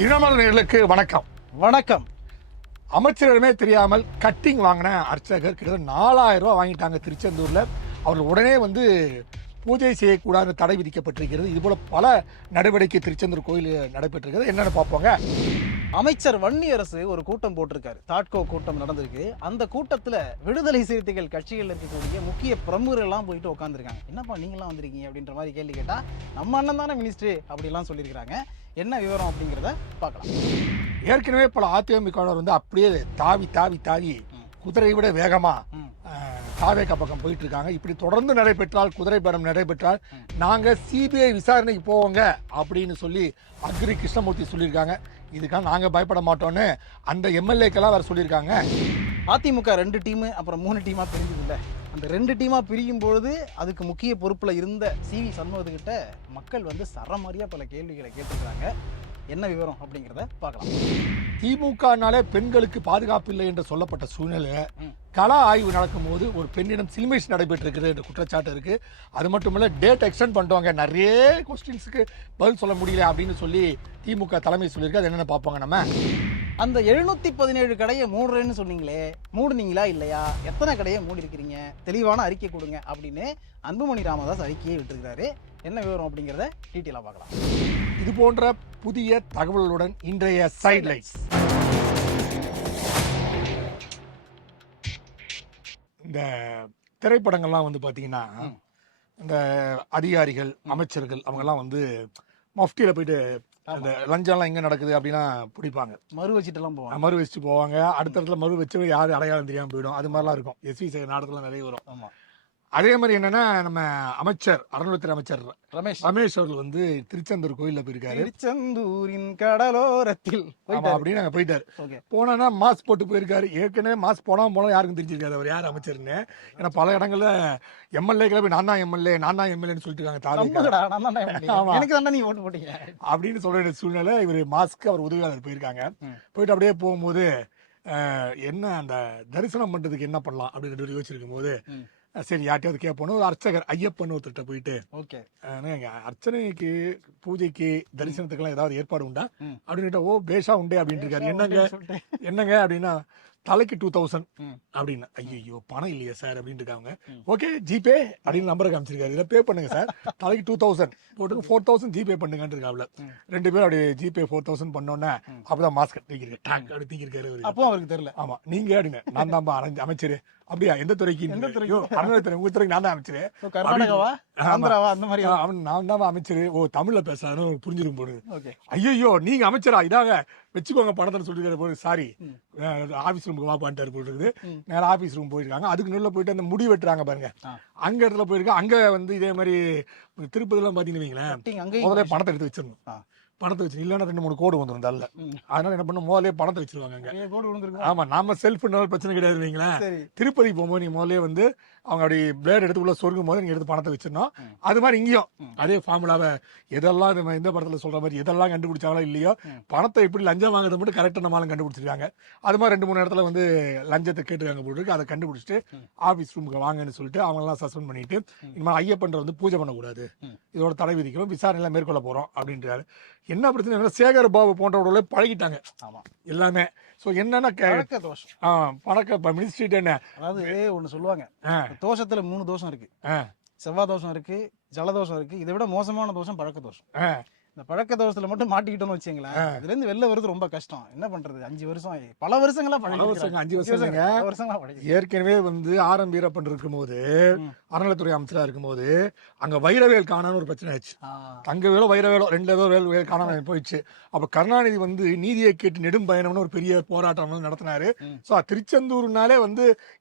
தினமலர் நேயர்களுக்கு வணக்கம். வணக்கம். அமைச்சரிடமே தெரியாமல் கட்டிங் வாங்கின அர்ச்சகர் கிட்டத்தட்ட 4000 ரூபாய் வாங்கிட்டாங்க திருச்செந்தூர்ல. அவர்கள் உடனே பூஜை செய்யக்கூடாது தடை விதிக்கப்பட்டிருக்கிறது. இதுபோல பல நடவடிக்கை திருச்செந்தூர் கோயில் நடைபெற்றிருக்கிறது. என்னன்னு பார்ப்போங்க. அமைச்சர் வன்னியரசு ஒரு கூட்டம் போட்டிருக்காரு. தாட்கோ கூட்டம் நடந்திருக்கு. அந்த கூட்டத்துல விடுதலை சிறுத்தைகள் கட்சிகள் இருக்கக்கூடிய முக்கிய பிரமுகர்கள் எல்லாம் போயிட்டு உட்காந்துருக்காங்க. என்னப்பா நீங்களாம் வந்திருக்கீங்க அப்படின்ற மாதிரி கேள்வி கேட்டா, நம்ம அண்ணன் தானே மினிஸ்டர் அப்படிலாம் சொல்லியிருக்காங்க. என்ன விவரம் அப்படிங்கிறத பார்க்கலாம். ஏற்கனவே பல அதிமுகவினர் அப்படியே தாவி தாவி தாவி குதிரையை விட வேகமா தாவேக்கா பக்கம் போயிட்டு இருக்காங்க. இப்படி தொடர்ந்து நடைபெற்றால், குதிரை பேரம் நடைபெற்றால் நாங்க சிபிஐ விசாரணைக்கு போவோங்க அப்படின்னு சொல்லி அக்ரி கிருஷ்ணமூர்த்தி சொல்லியிருக்காங்க. இதுக்காக நாங்க பயப்பட மாட்டோம்னு அந்த எம்எல்ஏக்கெல்லாம் வேற சொல்லியிருக்காங்க. அதிமுக 2 டீம் அப்புறம் 3 டீமா பிரிஞ்சது இல்ல. அந்த 2 டீமா பிரியும் பொழுது அதுக்கு முக்கிய பொறுப்புல இருந்த சிவி சண்முகத்துக்கிட்ட மக்கள் சரமாரியா பல கேள்விகளை கேட்டிருக்காங்க. என்ன விவரம் அப்படிங்கிறத பார்க்கலாம். திமுகனாலே பெண்களுக்கு பாதுகாப்பு இல்லை என்று சொல்லப்பட்ட சூழ்நிலை கள ஆய்வு நடக்கும் போது ஒரு பெண்ணிடம் சிலிமிஷ் நடைபெற்றிருக்கிறது என்ற குற்றச்சாட்டு இருக்கு. அது மட்டும் இல்ல, டேட் எக்ஸ்டெண்ட் பண்ணுவாங்க, நிறைய கொஸ்டின்ஸுக்கு பதில் சொல்ல முடியல அப்படின்னு சொல்லி திமுக தலைமை சொல்லியிருக்கு. அது என்னென்ன பார்ப்போங்க. நம்ம அந்த 717 கடையை மூடுறேன்னு சொன்னீங்களே, மூடுனீங்களா இல்லையா? எத்தனை கடையை மூடி இருக்கிறீங்க? தெளிவான அறிக்கை கொடுங்க அப்படின்னு அன்புமணி ராமதாஸ் அறிக்கையை விட்டுருக்காரு. என்ன விவரம் அப்படிங்கிறத டீட்டெயிலாக பார்க்கலாம். இது போன்ற புதிய தகவல்களுடன் இன்றைய சைட்லைட்ஸ். இந்த திரைப்படங்கள்லாம் பார்த்தீங்கன்னா, இந்த அதிகாரிகள் அமைச்சர்கள் அவங்கெல்லாம் மஃப்டியில் போயிட்டு அந்த லஞ்சம்லாம் எங்கே நடக்குது அப்படின்னா பிடிப்பாங்க. மறு வச்சுட்டுலாம் போவாங்க. மறு வச்சுட்டு போவாங்க. அடுத்த இடத்துல மறு வச்சு யார் அடையாளம் தெரியாமல் போயிடும். அது மாதிரிலாம் இருக்கும். எஸ்வி நாடகத்தில் நிறைய வரும். ஆமாம். அதே மாதிரி என்னன்னா, நம்ம அமைச்சர் அறநிலையத்துறை அமைச்சர் ரமேஷ் அவர்கள் திருச்செந்தூர் கோயிலில் போயிருக்காரு. திருச்செந்தூரின் கடலோரத்தில் அப்படின்னு நாங்கள் போயிட்டாரு. போனா மாஸ்க் போட்டு போயிருக்காரு. ஏற்கனவே மாஸ்க் போனா யாருக்கும் தெரிஞ்சிருக்காது அவர் யார் அமைச்சர்னு. ஏன்னா பல இடங்கள்ல எம்எல்ஏக்களை போய் நான் தான் எம்எல்ஏன்னு சொல்லிட்டு இருக்காங்க. அப்படின்னு சொல்ற வேண்டிய சூழ்நிலை. இவர் மாஸ்க் அவர் உதவியாளர் போயிருக்காங்க. போயிட்டு அப்படியே போகும்போது என்ன அந்த தரிசனம் பண்றதுக்கு என்ன பண்ணலாம் அப்படின்னு யோசிச்சிருக்கும் போது, சரி யார்ட்டையாவது கேட்போம். ஒரு அர்ச்சகர் ஐயப்பன் ஒருத்தர்கிட்ட போயிட்டு, அர்ச்சனைக்கு பூஜைக்கு தரிசனத்துக்கெல்லாம் ஏதாவது ஏற்பாடு உண்டா அப்படின்னு, ஓ பேஷா உண்டே அப்படின்னு இருக்காரு. என்னங்க அப்படின்னா, தலைக்கு 2000 அப்படின்னு. ஐயோ பணம் இல்லையா சார் அப்படின்னு இருக்காங்க. ஓகே ஜிபே அப்படின்னு நம்பரை காமிச்சிருக்காரு. இதில் பே பண்ணுங்க சார், தலைக்கு 2000 போட்டு 4000 ஜிபே பண்ணுங்கன்னு இருக்காப்ல. 2 பேரும் அப்படியே ஜிபே 4000 பண்ணோன்னே அப்பதான் மாஸ்க் தூக்கிருக்காரு. அப்படி தூக்கிருக்காரு. அப்போ அவருக்கு தெரியல. ஆமா நீங்க அப்படிங்க, நான் தான் அமைச்சரு. அப்படியா? எந்த துறைக்கு? அறநிலையத்துறை. உங்க துறைக்கு நான் தான் அமைச்சரு. கர்நாடகாவா ஆந்திராவா அந்த மாதிரி? நான் தான் அமைச்சரு. ஓ தமிழ்ல பேசாதுன்னு புரிஞ்சிரும் போடுது. ஐயோ நீங்க அமைச்சரா? இதாக வச்சுக்கோங்க பணத்தை சொல்லிருக்காரு போது. சாரி ஆபீஸ் ரூமுக்கு வாப்பான்ட்டாரு போட்டுருக்குது. நேரம் ஆபீஸ் ரூம் போயிருக்காங்க. அதுக்கு நடுவில் போயிட்டு அந்த முடி வெட்டுறாங்க பாருங்க, அங்க இடத்துல போயிருக்கா. அங்க இதே மாதிரி திருப்பதிலாம் பாத்தீங்கன்னு வைங்களேன், முதல்ல பணத்தை எடுத்து வச்சிடணும். பணத்தை வச்சு இல்லைன்னா 2-3 கோடு வந்துடும் தள்ள. அதனால என்ன பண்ண, முதலே பணத்தை வச்சிருவாங்க. ஆமா, நாம செல்ஃப் பிரச்சனை கிடையாது வைங்களேன். திருப்பதி போகும்போது நீ முதலே அவங்க அப்படி பிளேட் எடுத்து உள்ள சொருகும் போது நீங்க எடுத்து பணத்தை வச்சிடணும். அது மாதிரி இங்கேயும் அதே ஃபார்முலாவை எதெல்லாம் இந்த படத்துல சொல்ற மாதிரி எதெல்லாம் கண்டுபிடிச்சாங்களோ இல்லையோ, பணத்தை எப்படி லஞ்சம் வாங்குறது மட்டும் கரெக்டா நம்மளால கண்டுபிடிச்சிருக்காங்க. அது மாதிரி 2-3 இடத்துல லஞ்சத்தை கேட்டுருக்காங்க போட்டுருக்கு. அதை கண்டுபிடிச்சிட்டு ஆபீஸ் ரூமுக்கு வாங்கன்னு சொல்லிட்டு அவங்க எல்லாம் சஸ்பெண்ட் பண்ணிட்டு, இனிமேல் ஐயப்பன்ற பூஜை பண்ணக்கூடாது, இதோட தடை விதிக்கிறோம், விசாரணை மேற்கொள்ள போறோம் அப்படின்றாரு. என்ன பிரச்சனை, சேகர் பாபு போன்றவர்களே பழகிட்டாங்க எல்லாமே. சோ என்னன்னா மினிஸ்ட்ரி என்ன, அதாவது ஒண்ணு சொல்லுவாங்க, தோஷத்துல 3 தோஷம் இருக்கு. செவ்வாய் தோஷம் இருக்கு, ஜலதோஷம் இருக்கு, இதை விட மோசமான தோஷம் பழக்க தோஷம். இந்த பழக்க தோஷத்துல மட்டும் மாட்டிக்கிட்டோம்னு வச்சுங்களேன், இதுல இருந்து வெளில வருது ரொம்ப கஷ்டம். என்ன பண்றது? 5 வருஷம் பல வருஷங்களா 5 வருஷங்களா ஏற்கனவே ஆரம் வீரப்பன் இருக்கும்போது, அறநிலையத்துறை அமைச்சரா இருக்கும்போது அங்க வைரவேல் காணான்னு ஒரு பிரச்சனை ஆச்சு. தங்கவேலோ வைரவேலோ 2 வேல் காணாம போயிடுச்சு. அப்ப கருணாநிதி நீதியை கேட்டு நெடும் பயணம்னு ஒரு பெரிய போராட்டம் நடத்தினாரு. சோ திருச்செந்தூர்னாலே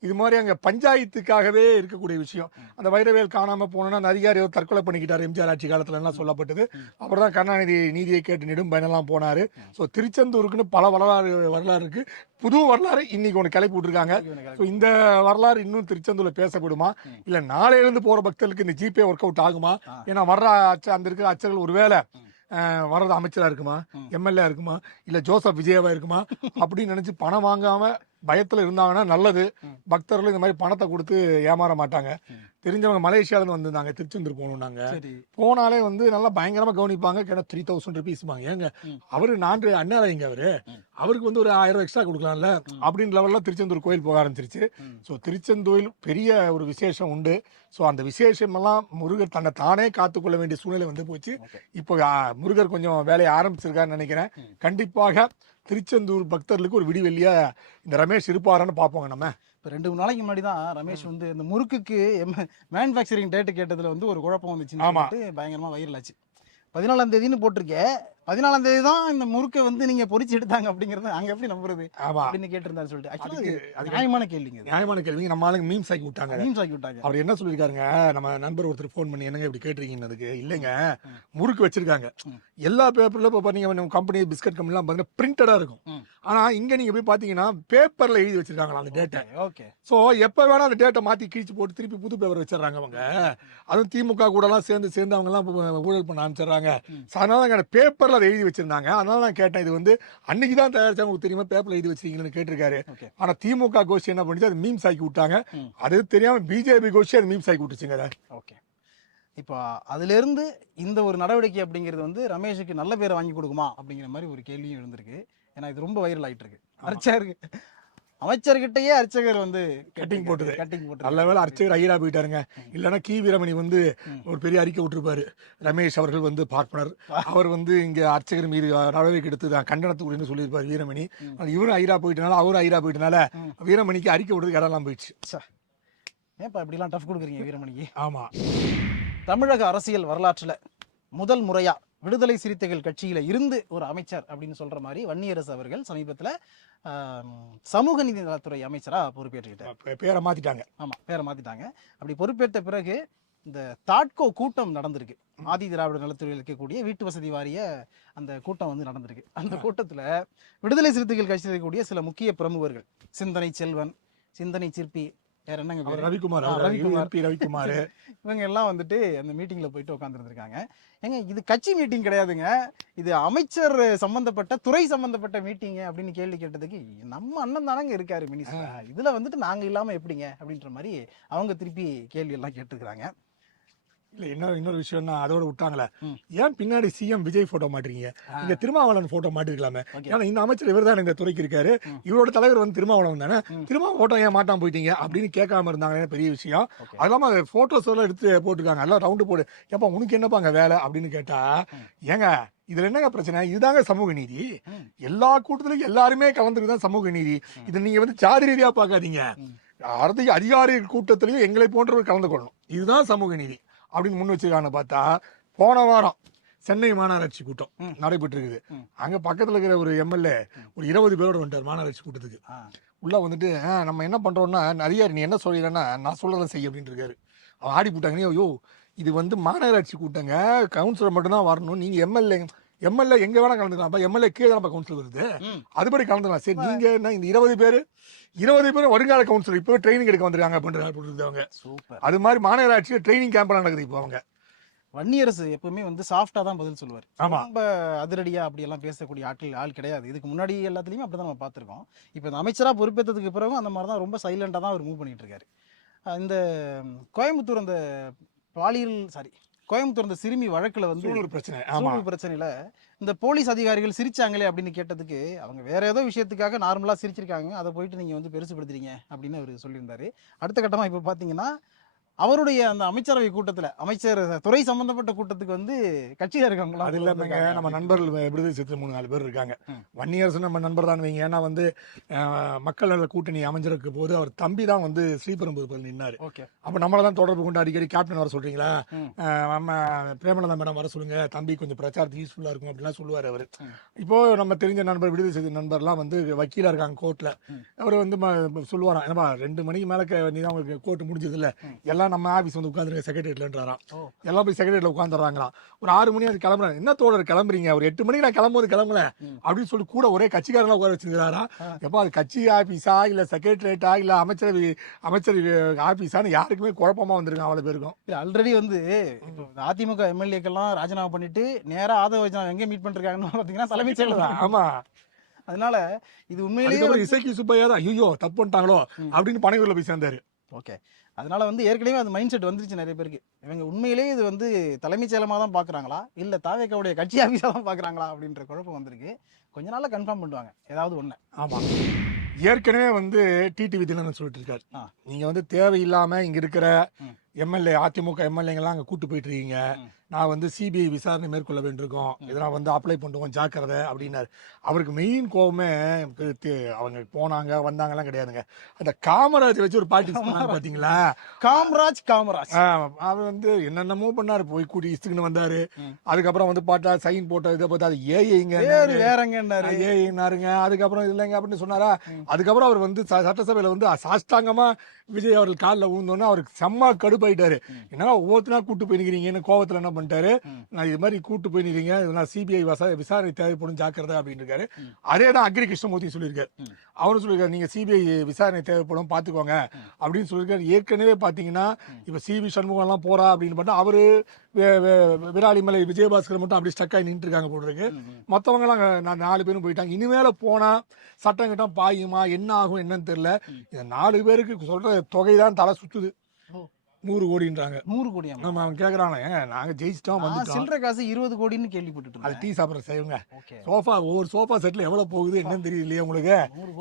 இது மாதிரி அங்க பஞ்சாயத்துக்காகவே இருக்கக்கூடிய விஷயம். அந்த வைரவேல் காணாம போனோம்னா அந்த அதிகாரி தற்கொலை பண்ணிக்கிட்டாரு எம்ஜிஆர் ஆட்சி காலத்துல எல்லாம் சொல்லப்பட்டது. அப்புறம் தான் கருணாநிதி நீதியை கேட்டு நெடும் பயணம்லாம் போனாரு. ஸோ திருச்செந்தூருக்குன்னு பல வரலாறு இருக்கு. புது வரலாறு இன்னைக்கு ஒன்று கிளப்பி விட்டுருக்காங்க. ஸோ இந்த வரலாறு இன்னும் திருச்செந்தூர்ல பேசப்படுமா, இல்ல நாளையிலிருந்து போற பக்தர்களுக்கு இந்த ஜிபே ஒர்க் அவுட் ஆகுமா? ஏன்னா வர்ற அந்த இருக்கிற அச்சர்கள் ஒருவேளை வர்றது அமைச்சரா இருக்குமா, எம்எல்ஏ இருக்குமா, இல்ல ஜோசப் விஜயவா இருக்குமா அப்படின்னு நினைச்சு பணம் வாங்காம பயத்துல இருந்தாங்கன்னா நல்லது. பக்தர்கள் இந்த மாதிரி பணத்தை கொடுத்து ஏமாற மாட்டாங்க. தெரிஞ்சவங்க மலேசியால இருந்து வந்திருந்தாங்க, திருச்செந்தூர் போகணும் நாங்க. சரி. போனாலே வந்து நல்லா பயங்கரமா கவனிப்பாங்க. கேட்டா 3000 ருபீஸ்பாங்க. ஏங்க அவரு நான்கு அண்ணாரைங்க அவரு, அவருக்கு வந்து ஒரு 1000 எக்ஸ்ட்ரா கொடுக்கலாம்ல அப்படின்னு லெவல்ல திருச்செந்தூர் கோயில் போக ஆரம்பிச்சிருச்சு. ஸோ திருச்செந்தூரில் பெரிய ஒரு விசேஷம் உண்டு. ஸோ அந்த விசேஷம் எல்லாம் முருகர் தன்னை தானே காத்துக்கொள்ள வேண்டிய சூழ்நிலை வந்து போச்சு. இப்போ முருகர் கொஞ்சம் வேலையை ஆரம்பிச்சிருக்காருன்னு நினைக்கிறேன். கண்டிப்பாக திருச்செந்தூர் பக்தர்களுக்கு ஒரு விடிவெள்ளியா இந்த ரமேஷ் இருப்பாரான்னு பார்ப்போங்க நம்ம. இப்போ 2-3 நாளைக்கு முன்னாடி தான் ரமேஷ் வந்து இந்த முறுக்குக்கு மேனுஃபேக்சரிங் டேட்டு கேட்டதுல வந்து ஒரு குழப்பம் வந்துச்சுன்னு சொல்லிட்டு பயங்கரமா வைரல் ஆச்சு. 14ஆம் தேதின்னு போட்டிருக்கேன். 14ஆம் தேதி தான் இந்த முறுக்கை வந்து நீங்க பொரிச்சு எடுத்தாங்க அப்படிங்கறது அங்க எப்படி நம்புறது அப்படின்னு கேட்டிருந்தாரு சொல்லிட்டு. ஆக்சுவலி நியாயமான கேள்விங்க. நியாயமான கேள்வி. நம்ம ஆளுங்க மீம்ஸ் ஆக்கி விட்டாங்க. மீம்ஸ் ஆக்கி விட்டாங்க. அவர் என்ன சொல்லியிருக்காருங்க, நம்ம நண்பர் ஒருத்தர் ஃபோன் பண்ணி என்னங்க இப்படி கேட்டிருக்கீங்க, அதுக்கு இல்லைங்க முறுக்கு வச்சிருக்காங்க. எல்லா பேப்பர்ல இப்போ பார்த்தீங்க கம்பெனி பிஸ்கட் கம்பெனிலாம் பார்த்தீங்கன்னா பிரிண்டடா இருக்கும். ஆனா இங்க நீங்க போய் பாத்தீங்கன்னா பேப்பர்ல எழுதி வச்சிருக்காங்களா அந்த டேட்டை. ஓகே. சோ எப்ப வேணா அந்த டேட்டை மாத்தி கிழிச்சு போட்டு திருப்பி புது பேப்பர் வச்சிடறாங்க அவங்க. அதுவும் திமுக கூட எல்லாம் சேர்ந்து அவங்க எல்லாம் ஊழல் பண்ண ஆரம்பிச்சிடறாங்க. அதனால பேப்பர்ல அதை எழுதி வச்சிருந்தாங்க. அதனால நான் கேட்டேன், இது வந்து அன்னைக்கு தான் தயாரிச்சாங்க உங்களுக்கு தெரியுமா, பேப்பர்ல எழுதி வச்சிருக்கீங்கன்னு கேட்டிருக்காரு. ஆனா திமுக கோஷ்டி என்ன பண்ணிச்சு, அது மீம்ஸ் ஆக்கி விட்டாங்க. அது தெரியாம பிஜேபி கோஷ்டி அது மீம்ஸ் ஆக்கி விட்டுச்சுங்க. ஓகே. இப்போ அதுல இருந்து இந்த ஒரு நடவடிக்கை அப்படிங்கிறது வந்து ரமேஷுக்கு நல்ல பேரை வாங்கி கொடுக்குமா அப்படிங்கிற மாதிரி ஒரு கேள்வியும் இருந்திருக்கு. ஏன்னா இது ரொம்ப வைரல் ஆயிட்டு இருக்கு. அமைச்சர்கிட்டயே அர்ச்சகர் வந்து கட்டிங் போட்டு நல்ல வேலை அர்ச்சகர் ஐயரா போயிட்டாருங்க. இல்லைன்னா கி வீரமணி வந்து ஒரு பெரிய அறிக்கை விட்டுருப்பாரு. ரமேஷ் அவர்கள் வந்து பார்ப்பனர், அவர் வந்து இங்க அர்ச்சகர் மீது நடவடிக்கை எடுத்து கண்டனத்துக்குன்னு சொல்லியிருப்பாரு வீரமணி. இவரும் ஐயரா போயிட்டனால அவரும் ஐயரா போயிட்டனால வீரமணிக்கு அறிக்கை விடுறதுக்கு இடம்லாம் போயிடுச்சு. ஏன்ப்பா இப்படிலாம் டஃப் கொடுக்குறீங்க வீரமணிக்கு? ஆமா. தமிழக அரசியல் வரலாற்றுல முதல் முறையா விடுதலை சிறுத்தைகள் கட்சியில இருந்து ஒரு அமைச்சர் அப்படின்னு சொல்ற மாதிரி வன்னியரசு அவர்கள் சமீபத்துல சமூக நீதி நலத்துறை அமைச்சரா பொறுப்பேற்றுக்கிட்டார். பேரை மாத்திட்டாங்க. ஆமா, பேரை மாத்திட்டாங்க. அப்படி பொறுப்பேற்ற பிறகு இந்த தாட்கோ கூட்டம் நடந்திருக்கு. ஆதி திராவிட நலத்துறையில் இருக்கக்கூடிய வீட்டு வசதி வாரிய அந்த கூட்டம் வந்து நடந்திருக்கு. அந்த கூட்டத்துல விடுதலை சிறுத்தைகள் கட்சியில் இருக்கக்கூடிய சில முக்கிய பிரமுகர்கள், சிந்தனை செல்வன், சிந்தனை சிற்பி, வேற என்னங்க ரவிக்குமார் இவங்க எல்லாம் வந்துட்டு அந்த மீட்டிங்ல போயிட்டு உட்காந்துருந்துருக்காங்க. ஏங்க இது கட்சி மீட்டிங் கிடையாதுங்க, இது அமைச்சர் சம்பந்தப்பட்ட துறை சம்பந்தப்பட்ட மீட்டிங் அப்படின்னு கேள்வி கேட்டதுக்கு நம்ம அண்ணன் தானங்க இருக்காரு மினிஸ்டர், இதுல வந்துட்டு நாங்க இல்லாம எப்படிங்க அப்படின்ற மாதிரி அவங்க திருப்பி கேள்வி எல்லாம் கேட்டுக்கிறாங்க. இல்ல இன்னொரு விஷயம் தான், அதோட விட்டாங்களே, ஏன் பின்னாடி சிஎம் விஜய் போட்டோ மாட்டீங்க, இங்க திருமாவளவன் போட்டோ மாட்டிருக்கலாமே. ஏன்னா இந்த அமைச்சர் இவர் தான் இந்த துறைக்கு இருக்காரு, இவரோட தலைவர் வந்து திருமாவளவன் தானே, திருமாவளவன் போட்டோ ஏன் மாட்டாம போயிட்டீங்க அப்படின்னு கேட்காம இருந்தாங்க. பெரிய விஷயம். அது இல்லாம போட்டோஸ் எல்லாம் எடுத்து போட்டுருக்காங்க, எல்லாம் ரவுண்டு போடு, ஏப்பா உனக்கு என்னப்பாங்க வேலை அப்படின்னு கேட்டா, ஏங்க இதுல என்னங்க பிரச்சனை, இதுதாங்க சமூக நீதி. எல்லா கூட்டத்திலும் எல்லாருமே கலந்துருக்குதான் சமூக நீதி. இதை நீங்க வந்து ஜாதி ரீதியா பாக்காதீங்க. அதிகாரி கூட்டத்திலையும் எங்களை போன்றவர் கலந்து கொள்ளணும், இதுதான் சமூக நீதி அப்படின்னு முன் வச்சிருக்காங்க. பார்த்தா போன வாரம் சென்னை மாநகராட்சி கூட்டம் நடைபெற்று இருக்குது. அங்க பக்கத்துல இருக்கிற ஒரு எம்எல்ஏ ஒரு 20 பேரோட வந்துட்டார் மாநகராட்சி கூட்டத்துக்கு. உள்ள வந்துட்டு நம்ம என்ன பண்றோம்னா, நிறைய நீ என்ன சொல்லிடுறேன்னா நான் சொல்றதை செய்ய அப்படின்னு இருக்காரு. அவன் ஆடி போட்டாங்க. ஐயோ இது வந்து மாநகராட்சி கூட்டங்க, கவுன்சிலர் மட்டும்தான் வரணும், நீங்க எம்எல்ஏ எங்க வேணா கலந்துக்கலாம், எம்எல்ஏ கீழே நம்ம கவுன்சிலர் வருது, அதுபடி கலந்துக்கலாம். சரி நீங்க என்ன இந்த 20 பேர் வருங்கால கவுன்சிலர் இப்போ ட்ரைனிங் எடுக்க வந்திருக்காங்க அப்படின்றாங்க. அது மாதிரி மாநகராட்சியில் ட்ரைனிங் கேம்ப்லாம் நடக்குது. இப்போ அவங்க வன்னியரசு எப்பவுமே வந்து சாஃப்டா தான் பதில் சொல்லுவார். ரொம்ப அதிரடியா அப்படி எல்லாம் பேசக்கூடிய ஆள் கிடையாது. இதுக்கு முன்னாடி எல்லாத்துலயுமே அப்படிதான் நம்ம பார்த்திருக்கோம். இப்போ இந்த அமைச்சரா பொறுப்பேற்றதுக்கு பிறகு அந்த மாதிரி தான் ரொம்ப சைலண்டா தான் அவர் மூவ் பண்ணிட்டு இருக்காரு. இந்த கோயம்புத்தூர் அந்த கோயம்புத்தூர் அந்த சிறுமி வழக்குல வந்து பிரச்சனையில இந்த போலீஸ் அதிகாரிகள் சிரிச்சாங்களே அப்படின்னு கேட்டதுக்கு அவங்க வேற ஏதோ விஷயத்துக்காக நார்மலா சிரிச்சிருக்காங்க, அதை போயிட்டு நீங்க வந்து பெருசுபடுத்துறீங்க அப்படின்னு அவர் சொல்லியிருந்தாரு. அடுத்த கட்டமா இப்ப பாத்தீங்கன்னா அவருடைய அந்த அமைச்சரவை கூட்டத்துல அமைச்சர் துறை சம்பந்தப்பட்ட கூட்டத்துக்கு வந்து கட்சியில இருக்காங்களா, அது இல்லாம நம்ம நண்பர்கள் விடுதலை சிறுத்தை 3-4 பேர் இருக்காங்க. வன்னியரசு நம்ம நண்பர் தான் வைங்க. ஏன்னா வந்து மக்கள் நல கூட்டணி அமைஞ்சிருக்க போது அவர் தம்பி தான் வந்து ஸ்ரீபெரும்புதூர் நின்னாரு. அப்ப நம்மள தான் தொடர்பு கொண்டு அடிக்கடி கேப்டன் வர சொல்றீங்களா, நம்ம பிரேமலதா மேடம் வர சொல்லுங்க, தம்பி கொஞ்சம் பிரச்சாரத்துக்கு யூஸ்ஃபுல்லா இருக்கும் அப்படிலாம் சொல்லுவாரு அவரு. இப்போ நம்ம தெரிஞ்ச நண்பர் விடுதலை சிறுத்தை நண்பர்லாம் வந்து வக்கீலா இருக்காங்க கோர்ட்ல. அவர் வந்து சொல்லுவாராம், ஏன்னா 2 மணிக்கு மேல நீதான் உங்களுக்கு கோர்ட் முடிஞ்சது இல்ல, எல்லாம் நம்ம ஆபீஸ் வந்து உட்காந்துருக்க செக்ரட்டரியேட்லன்றாராம். எல்லாம் போய் செக்ரட்டரியேட்ல உட்காந்துறாங்களாம். ஒரு 6 மணி அது கிளம்புறாங்க. என்ன தோழர் கிளம்புறீங்க, ஒரு 8 மணிக்கு நான் கிளம்பும்போது கிளம்பல அப்படின்னு சொல்லி கூட ஒரே கட்சிக்காரங்களா உட்கார வச்சிருக்காரா. எப்போ அது கட்சி ஆபீஸா இல்ல செக்ரட்டரியேட்டா இல்ல அமைச்சர் ஆபீஸான்னு யாருக்குமே குழப்பமா வந்திருக்காங்க அவ்வளவு பேருக்கும். ஆல்ரெடி வந்து அதிமுக எம்எல்ஏக்கெல்லாம் ராஜினாமா பண்ணிட்டு நேரா ஆதவ எங்க மீட் பண்ணிருக்காங்கன்னு பாத்தீங்கன்னா தலைமைச் செயலர். ஆமா, அதனால இது உண்மையிலேயே அதுக்கப்புறம் இசைக்கு சுப்பையா தான் ஐயோ தப்பு பண்ணிட்டாங்களோ அப்படின்னு பனையூர்ல போய் சேர்ந்தாரு. ஓகே. அதனால வந்து ஏற்கனவே அந்த மைண்ட் செட் வந்துருச்சு நிறைய பேருக்கு. இவங்க உண்மையிலேயே இது வந்து தலைமைச் செயலமாக தான் பார்க்குறாங்களா இல்லை தாவேக்காவுடைய கட்சி ஆஃபீஸாக தான் பார்க்குறாங்களா அப்படின்ற குழப்பம் வந்திருக்கு. கொஞ்ச நாள்ல கன்ஃபார்ம் பண்ணுவாங்க ஏதாவது ஒன்று. ஆமா, ஏற்கனவே வந்து டிடிவி தினகரன் சொல்லிட்டு இருக்காரு, நீங்க வந்து தேவையில்லாம இங்க இருக்கிற எம்எல்ஏ அதிமுக எம்எல்ஏங்கெல்லாம் அங்கே கூட்டு போயிட்டு இருக்கீங்க, நான் வந்து சிபிஐ விசாரணை மேற்கொள்ள வேண்டியிருக்கோம், இதெல்லாம் வந்து அப்ளை பண்ணுவோம் ஜாக்கிரதை அப்படின்னாரு. அவருக்கு மெயின் கோவமே அவங்க போனாங்க வந்தாங்கலாம் கிடையாதுங்க, அந்த காமராஜ் வச்சு ஒரு பார்ட்டி பாத்தீங்களா, காமராஜ் அவர் வந்து என்னென்னமோ பண்ணாரு, போய் கூட்டி இஸ்துக்குன்னு வந்தாரு. அதுக்கப்புறம் வந்து பார்த்தா சைன் போட்ட இதை பார்த்தா அது ஏஐங்க ஏஐனாருங்க. அதுக்கப்புறம் இல்லைங்க அப்படின்னு சொன்னாரா. அதுக்கப்புறம் அவர் வந்து சட்டசபையில வந்து சாஷ்டாங்கமா விஜய் அவர்கள் காலில் விழுந்தோன்னு அவருக்கு செம்ம கடுப்பாயிட்டாரு. என்னன்னா ஒவ்வொருத்தனா கூட்டு போய் நிற்கிறீங்கன்னு கோவத்தில் என்ன பண்ணிட்டாரு, நான் இது மாதிரி கூட்டு போய் நிற்கிறீங்க, இதெல்லாம் சிபிஐ விசாரணை தேவைப்படும் ஜாக்கிரதை அப்படின்னு இருக்காரு. அதே தான் அக்ரி கிருஷ்ணமூர்த்தி சொல்லியிருக்காரு. அவரும் சொல்லியிருக்காரு நீங்க சிபிஐ விசாரணை தேவைப்படும் பார்த்துக்கோங்க அப்படின்னு சொல்லியிருக்காரு. ஏற்கனவே பார்த்தீங்கன்னா இப்போ சிவி சண்முகம் எல்லாம் போறா அப்படின்னு பார்த்தா அவரு விராலிமலை விஜயபாஸ்கர் மட்டும் அப்படி ஸ்டக் ஆகி நின்று இருக்காங்க போல இருக்கு. மற்றவங்க எல்லாம் 4 பேரும் போயிட்டாங்க. இனிமேல போனா சட்டம் கிட்டம் பாயுமா என்ன ஆகும் என்னன்னு தெரியல. இந்த 4 பேருக்கு சொல்ற தொகை தான் தலை சுத்துது. 100 கோடின்றாங்க. 100 கோடி? ஆமா, அவங்க கேக்குறாங்க ஏங்க நாங்க ஜெயிச்சிட்டோம் வந்துட்டோம், சில்லற காசு 20 கோடின்னு கேள்விப்பட்டு. அது டீ சாப்பிட்ற செய்யுங்க. சோஃபா ஒவ்வொரு சோஃபா செட்ல எவ்வளவு போகுது என்னன்னு தெரியலையே உங்களுக்கு.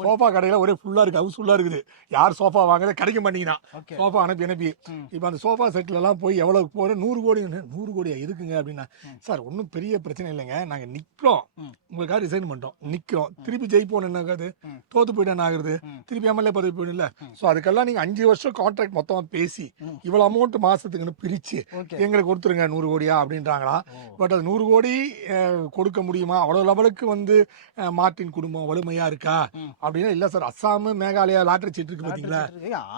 சோஃபா கடையில ஒரே ஃபுல்லா இருக்கு, ஹவுஸ் ஃபுல்லா இருக்குது. யார் சோஃபா வாங்குறத கிடைக்க மாட்டீங்கன்னா சோஃபா அனுப்பி இப்ப அந்த சோஃபா செட்ல எல்லாம் போய் எவ்வளவு போற 100 கோடி. 100 கோடியா இருக்குங்க அப்படின்னா, சார் ஒன்னும் பெரிய பிரச்சனை இல்லைங்க, நாங்க நிக்கிறோம் உங்களுக்காக ரிசைன் பண்ணிட்டோம், நிக்கிறோம், திருப்பி ஜெயிப்போம் என்ன ஆகுது, தோத்து போயிட்டு என்ன ஆகுது, திருப்பி எம்எல்ஏ பதவி போயிடும் இல்ல. சோ அதுக்கெல்லாம் நீங்க 5 வருஷம் கான்ட்ராக்ட் மொத்தமா பேசி இவ்வளவு அமௌண்ட் மாசத்துக்குன்னு பிரிச்சு எங்களுக்கு கொடுத்துருங்க 100 கோடியா அப்படின்றாங்களா. பட் அது 100 கோடி கொடுக்க முடியுமா, அவ்வளவு லெவலுக்கு வந்து மார்ட்டின் குடும்பம் வலிமையா இருக்கா அப்படின்னா இல்ல சார். அஸ்ஸாம் மேகாலயா லாட்டரி சீட்டு இருக்கு பாத்தீங்களா,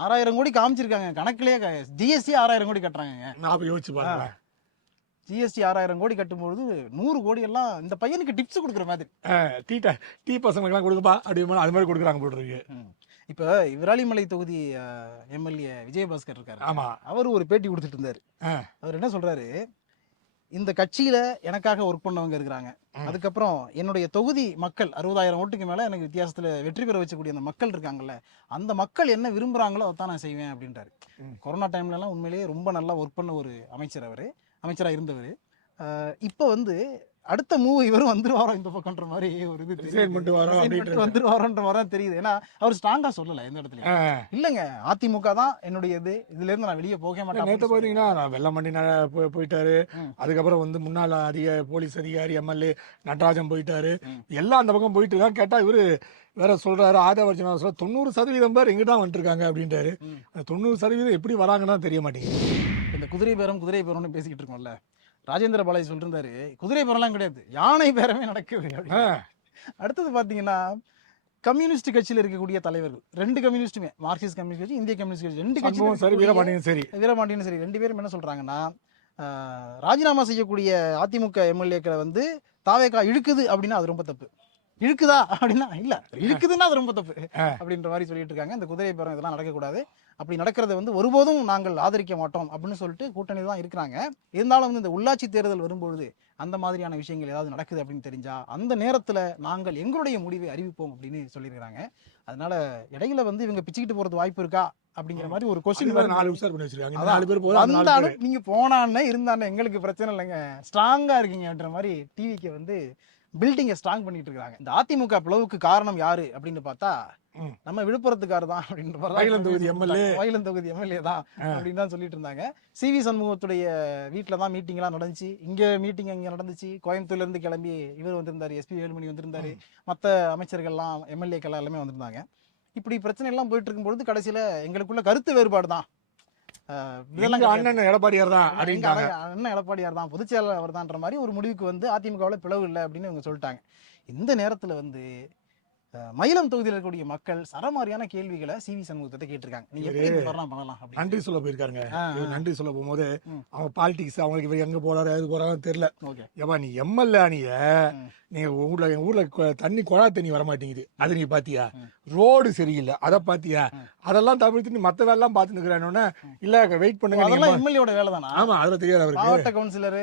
6000 கோடி காமிச்சிருக்காங்க கணக்குலயே. ஜிஎஸ்டி 6000 கோடி கட்டுறாங்க. நான் யோசிச்சு பாருங்க, ஜிஎஸ்டி 6000 கோடி கட்டும்போது 100 கோடி எல்லாம் இந்த பையனுக்கு டிப்ஸ் கொடுக்குற மாதிரி டீ பசங்களுக்குலாம் கொடுக்கப்பா அப்படி அது மாதிரி கொடுக்குறாங்க போட்டுருக்கு. இப்ப விராலிமலை தொகுதி எம்எல்ஏ விஜயபாஸ்கர் இருக்காரு. ஆமா, அவர் ஒரு பேட்டி கொடுத்துட்டு இருந்தாரு. அவர் என்ன சொல்றாரு, இந்த கட்சியில எனக்காக ஒர்க் பண்ணவங்க இருக்கிறாங்க, அதுக்கப்புறம் என்னுடைய தொகுதி மக்கள் 60,000 ஓட்டுக்கு மேல எனக்கு வித்தியாசத்துல வெற்றி பெற வச்சக்கூடிய அந்த மக்கள் இருக்காங்கல்ல, அந்த மக்கள் என்ன விரும்புறாங்களோ அதான் நான் செய்வேன் அப்படின்றாரு. கொரோனா டைம்ல எல்லாம் உண்மையிலேயே ரொம்ப நல்லா ஒர்க் பண்ண ஒரு அமைச்சரா இருந்தவர். இப்ப வந்து அடுத்த மூவ் இவரும் வந்துருவாரோ இந்த பக்கம்ன்ற மாதிரி ஒரு இது வந்துருவாரோன்ற மாதிரி தான் தெரியுது. ஏன்னா அவர் ஸ்ட்ராங்கா சொல்லல எந்த இடத்துல இல்லங்க அதிமுக தான் என்னுடைய இதுல இருந்து நான் வெளியே போக மாட்டேன். நேற்று பாத்தீங்கன்னா வெள்ளமண்டி போயிட்டாரு, அதுக்கப்புறம் வந்து முன்னாள் போலீஸ் அதிகாரி எம்எல்ஏ நடராஜன் போயிட்டாரு, எல்லாம் அந்த பக்கம் போயிட்டு இருக்காங்க. கேட்டா இவரு வேற சொல்றாரு, ஆதவர்ஜனா 90% பேர் எங்க தான் வந்துட்டு இருக்காங்க அப்படின்றாரு. 90% எப்படி வராங்கன்னா தெரிய மாட்டேங்குது. இந்த குதிரை பேரம்னு பேசிக்கிட்டு இருக்கோம்ல, ராஜேந்திர பாலாஜி சொல்லிருந்தாரு குதிரை பேரெல்லாம் கிடையாது, யானை பேரமே நடக்குது. அடுத்தது பாத்தீங்கன்னா கம்யூனிஸ்ட் கட்சியில இருக்கக்கூடிய தலைவர்கள் 2 கம்யூனிஸ்டுமே, மார்க்சிஸ்ட் கம்யூனிஸ்ட் கட்சி, இந்திய கம்யூனிஸ்ட் கட்சி, 2 கட்சியும் வீரபாண்டியன் சரி 2 பேரும் என்ன சொல்றாங்கன்னா, ராஜினாமா செய்யக்கூடிய அதிமுக எம்எல்ஏக்களை வந்து தாவேகா இழுக்குது அப்படின்னா அது ரொம்ப தப்பு, இழுக்குதா அப்படின்னா இல்ல இழுக்குதுன்னா அது ரொம்ப தப்பு அப்படின்ற மாதிரி சொல்லிட்டு இருக்காங்க. இந்த குதிரை பேரம் இதெல்லாம் நடக்கக்கூடாது, அப்படி நடக்கிறத வந்து ஒருபோதும் நாங்கள் ஆதரிக்க மாட்டோம் அப்படின்னு சொல்லிட்டு கூட்டணி தான் இருக்கிறாங்க. இருந்தாலும் வந்து இந்த உள்ளாட்சி தேர்தல் வரும்பொழுது அந்த மாதிரியான விஷயங்கள் ஏதாவது நடக்குது அப்படின்னு தெரிஞ்சா அந்த நேரத்துல நாங்கள் எங்களுடைய முடிவை அறிவிப்போம் அப்படின்னு சொல்லியிருக்கிறாங்க. அதனால இடையில வந்து இவங்க பிச்சுக்கிட்டு போறது வாய்ப்பு இருக்கா அப்படிங்கிற மாதிரி ஒரு கொஸ்டின். நீங்க போனான்னு இருந்தானே எங்களுக்கு பிரச்சனை இல்லைங்க, ஸ்ட்ராங்கா இருக்கீங்கன்ற மாதிரி டிவிக்கு வந்து பில்டிங்கை ஸ்ட்ராங் பண்ணிட்டு இருக்காங்க. இந்த அதிமுக பிளவுக்கு காரணம் யாரு அப்படின்னு பார்த்தா நம்ம விழுப்புரத்துக்காரு தான் அப்படின்ற வயலன் தொகுதி எம்எல்ஏ தான் அப்படின்னு தான் சொல்லிட்டு இருந்தாங்க. சிவி சண்முகத்துடைய வீட்டுல தான் மீட்டிங் எல்லாம் நடந்துச்சு, இங்க மீட்டிங் இங்க நடந்துச்சு. கோயம்புத்தூர்ல இருந்து கிளம்பி இவர் வந்திருந்தாரு, எஸ்பி வேலுமணி வந்திருந்தாரு, மற்ற அமைச்சர்கள்லாம் எம்எல்ஏக்கள் எல்லாமே வந்திருந்தாங்க. இப்படி பிரச்சனை எல்லாம் போயிட்டு இருக்கும்பொழுது கடைசியில எங்களுக்குள்ள கருத்து வேறுபாடு தான், அண்ணன் எடப்பாடியார் தான் பொதுச் செயலாளர் அவர் தான்ற மாதிரி ஒரு முடிவுக்கு வந்து அதிமுகவில் பிளவு இல்லை அப்படின்னு இவங்க சொல்லிட்டாங்க. இந்த நேரத்துல வந்து மயிலம் தொகுதியில் இருக்கக்கூடிய மக்கள் சரமாரியான கேள்விகளை சிவி சண்முகத்தை கேட்டிருக்காங்க. நீங்க எப்படி இந்த மாதிரிலாம் பண்ணலாம் அப்படின்னு. நன்றி சொல்ல போயிருக்காருங்க. இவர் நன்றி சொல்ல போகும்போது அவங்க பாலிடிக்ஸ் அவங்களுக்கு இவர் எங்க போறாரு எது போறாரு தெரியல. ஏப்பா நீ எம்எல்ஏ நீங்க நீங்க எங்க ஊர்ல தண்ணி குழா தண்ணி வர மாட்டேங்குது, அது நீ பாத்தியா? ரோடு சரியில்லை, அதை பாத்தியா? அதெல்லாம் தவிர்த்து மத்த வேலை எல்லாம் பாத்து நிக்கிறேன்னு இல்ல வெயிட் பண்ணுங்க. அதெல்லாம் எம்எல்ஏவோட வேலை தானா? ஆமா, அதுல தெரியாது அவருக்கு. மாவட்ட கவுன்சிலர்